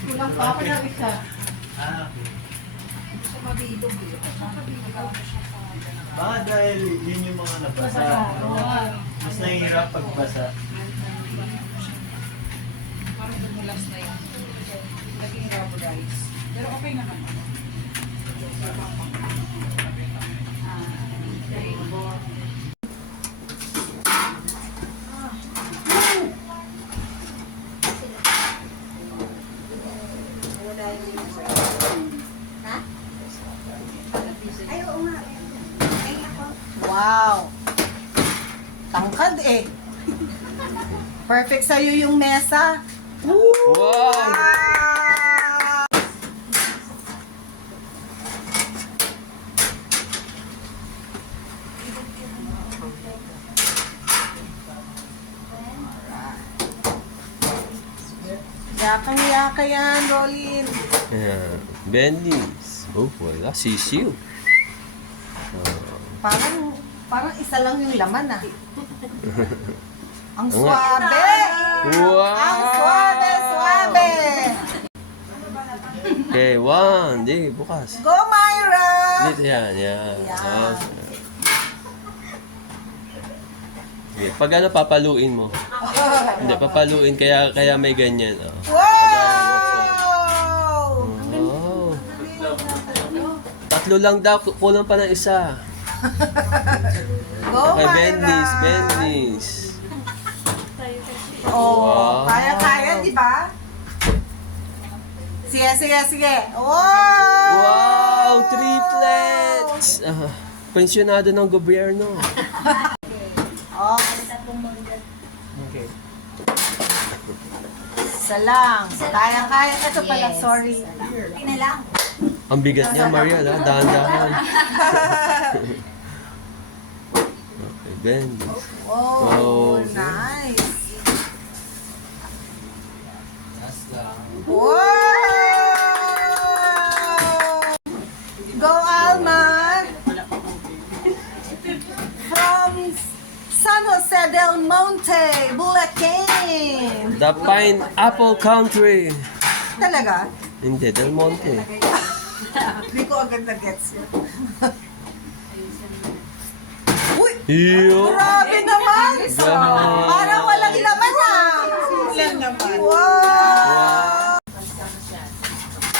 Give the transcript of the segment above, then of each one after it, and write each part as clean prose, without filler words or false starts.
Kulang pa ako ng isa. Dahil yun yung mga nabasa. Mas nahihirap pagbasa. Parang dumulas na yun. Naging rubberized. Pero okay naman. Wow! Tangkad eh. Perfect sa'yo yung mesa. Wow! Yakang-yaka yan, Rolin. Ayan. Bendy's. Oh, wala. Sisiw. Parang isa lang yung laman ah. Ang swabe! Wow! Ang swabe, swabe! Okay, one. Di, bukas. Go, Myra! Dito yan, yan. Yan. Okay, pag ano, papaluin mo. Hindi, papaluin, kaya may ganyan. Oh. Wow! Wow. Tatlo lang daw, kulang pa ng isa. Go, Okay, Myra! Bendy's. Oh, Wow. kaya, di ba? Sige. Wow! Wow! Triplets! Pensyonado ng gobyerno. Okay. Isa lang. Kaya. Ito pala, sorry. Ang bigat niya, Mariel, ha? Dahan-dahan. Okay, Bendy's. Oh, Oh, nice. Wow! Go, Alma! From San Jose del Monte, Bulacan. The Pineapple Country. Talaga? Hindi, Del Monte. Hindi ko agad na-gets yun. Uy! Iyo! Grabe naman! Grabe. Parang walang laman ah! Wow!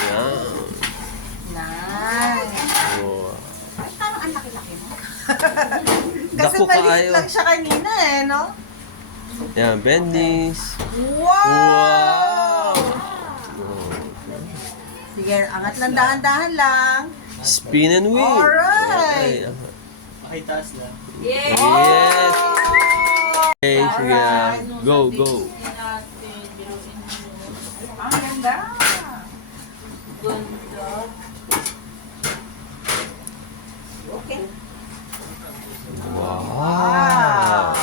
Yan. Nice! Oh. Kasi Dako maliit kaayo. lang siya kanina eh, no? Yan, Bendy's. Wow! Oh. Sige, angat lang, dahan-dahan lang. Spin and wheel. Alright. Okay. Makitaas lang. Yes. Okay, sige. Alright. Go. Ang ganda. Okay. Wow.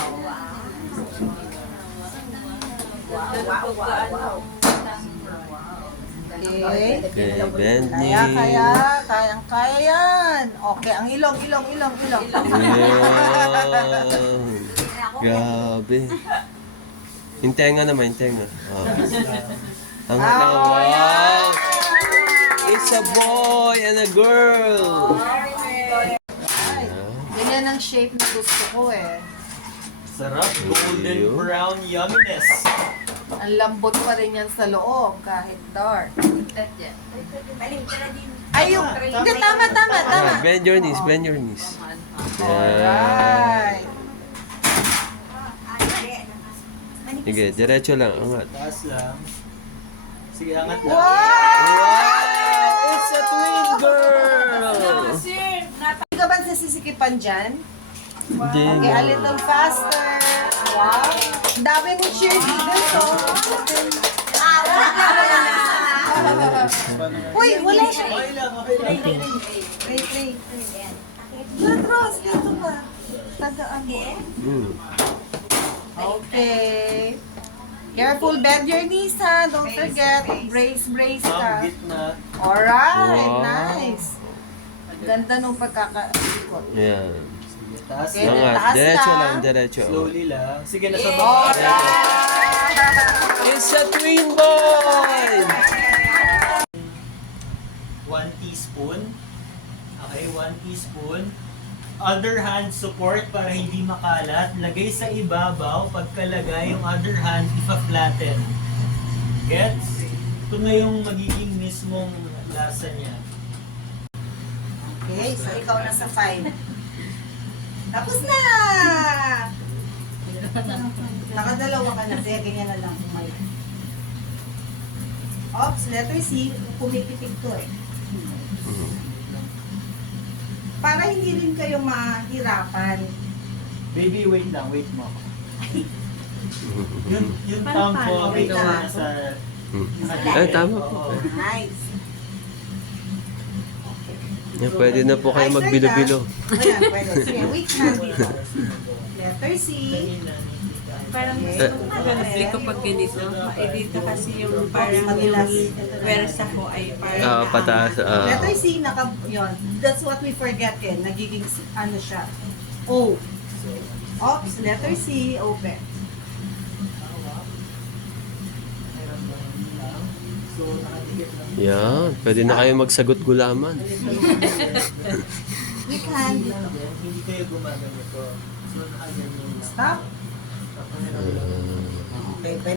Okay. Okay, Bendy. Kayang-kaya yan. Okay, ang ilong. Ayan. Grabe. Yung tenga naman, yung tenga. Oh. Ang wow. It's a boy and a girl. Ganyan ang shape na gusto ko eh. Sarap. Golden Iyo. brown yumminess. Ang lambot pa rin yan sa loob kahit dark. Ayun, hindi, tama. Ah, bend your knees. Alright. Sige, diretso lang. Angat. Taas lang. Sige, angat lang. Wow! It's a twin girl! Hindi ka ba nasisikipan dyan? Hindi. Okay, a little faster. Wow. Ang dami mo cheerleaders, oh. Uy, wala siya. Okay lang. Wait. Latros, dito ka. Tagaan mo. Okay. Careful, bend your knees, ha. Don't forget. Brace Ang ka. gitna. Alright, Wow. nice. Ganda nung pagkakaikot. Yan. Taas Okay. lang. Angat. Taas Diretso lang. lang, diretso. Slowly lang. Sige, nasa Yeah. baba. It's a twin boy! 1 teaspoon. Okay, 1 teaspoon. Other hand support para hindi makalat. Lagay sa ibabaw. Pagkalagay, yung other hand, ipa-flatten. Gets? Ito na yung magiging mismong lasa niya. Okay, so ikaw na sa 5. Tapos na! Nakadalawa ka na. Sige, ganyan na lang. Umay. Ops, letter C. Pumipitig to eh. Para hindi rin kayo mahirapan. Baby, wait lang. Wait mo ako. Yung thumb ko, Wait wait lang. lang. Sa... Ay, tama po. Oo. Nice. Yan, pwede na po kayo magbilo-bilo. Ayan, pwede. Sige, weak hand dito. Letter C. Parang Okay. kasi kapag ganito, maedita kasi yung parang Madalas. yung wersa ko ay parang Pataas. Letter C, yun. That's what we forget eh. Nagiging, ano siya, O. Oops, letter C, open. So, nakadikit lang. Yan, pwede na kayo magsagot gulaman. Weak hand. Hindi kayo gumagamit ko. So, nakaganyan lang. Stop. Okay, pwede